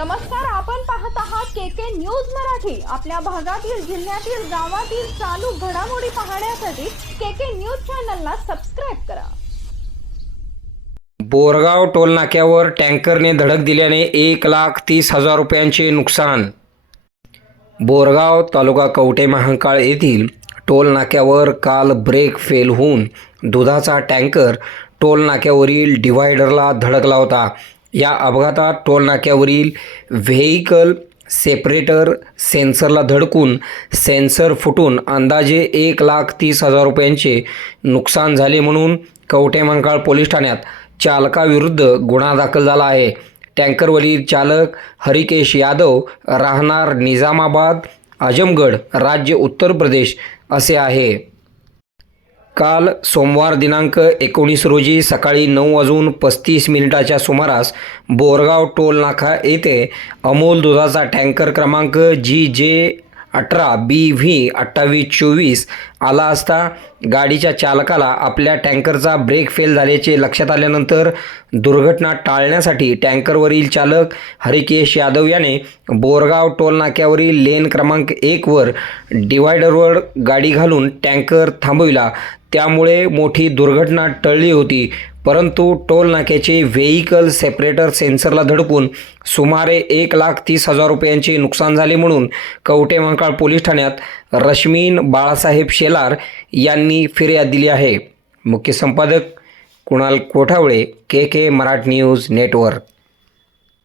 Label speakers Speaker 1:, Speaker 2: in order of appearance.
Speaker 1: नमस्कार आपण पाहत आहात के के न्यूज मराठी. आपल्या भागातील जिल्ह्यातील गावातील चालू घडामोडी पाहण्यासाठी के के न्यूज चॅनलला सबस्क्राईब करा.
Speaker 2: बोरगाव टोलनाक्यावर टँकरने धडक दिल्याने एक लाख तीस हजार रुपयांचे नुकसान. बोरगाव तालुका कवटे महांकाळ येथील टोलनाक्यावर काल ब्रेक फेल होऊन दुधाचा टँकर टोलनाक्यावरील डिव्हायडरला धडकला होता. या अपघातात टोल नाक्यावरील व्हेईकल सेपरेटर सेन्सरला धडकून सेन्सर फुटून अंदाजे एक लाख तीस हजार रुपयांचे नुकसान झाले म्हणून कवटे मंकाळ पोलीस ठाण्यात चालकाविरुद्ध गुन्हा दाखल झाला आहे. टँकरवरील चालक हरिकेश यादव राहणार निजामाबाद आजमगड राज्य उत्तर प्रदेश असे आहे. काल सोमवार दिनांक एकोणीस रोजी सकाळी नऊ वाजून पस्तीस मिनिटाच्या सुमारास बोरगाव टोल नाका येथे अमोल दुधाचा टँकर क्रमांक जी जे अठरा बी व्ही अठ्ठावीस चोवीस आला असता गाडीच्या चालकाला आपल्या टँकरचा ब्रेक फेल झाल्याचे लक्षात आल्यानंतर दुर्घटना टाळण्यासाठी टँकरवरील चालक हरिकेश यादव याने बोरगाव टोलनाक्यावरील लेन क्रमांक एकवर डिवायडरवर गाडी घालून टँकर थांबविला. त्यामुळे मोठी दुर्घटना टळली होती. परंतु टोल नाक्याचे व्हेईकल सेपरेटर सेन्सरला धडकून सुमारे एक लाख तीस हजार रुपयांचे नुकसान झाले म्हणून कवटे मंकाळ पोलीस ठाण्यात रश्मीन बाळासाहेब शेलार यांनी फिर्याद दिली आहे. मुख्य संपादक Kunal Kothavale K K Marathi news network.